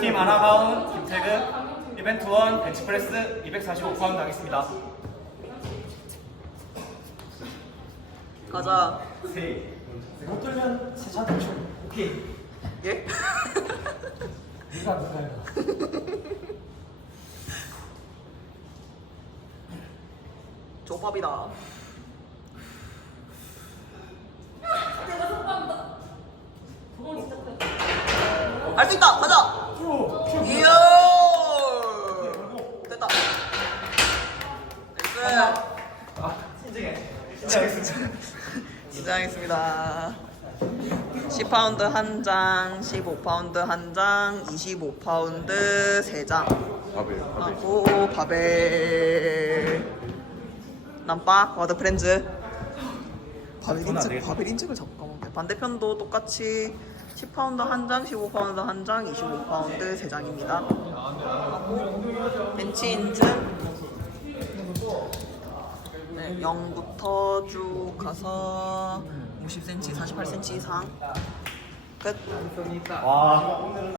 팀 아나바운 김태근 이벤트 1 벤치프레스 245파운드 하겠습니다. 가자. 못 들면 세차 대충 오케이 예? 누가 누가요? 족밥이다. 할수 있다. 가자. 이야. 됐다. 긴장했습니다. 10파운드 한 장, 15파운드 한 장, 25파운드 세 장. 바벨 바벨 하고 바벨 남빠 와드 프렌즈 바벨 그건 안 인증 되겠다. 바벨 인증을 잠깐만 반대편도 똑같이 10파운드 한 장, 15파운드 한 장, 25파운드 세 장입니다. 하고 벤치 인증 네, 0부터 쭉 가서 50cm, 48cm 이상 끝. 와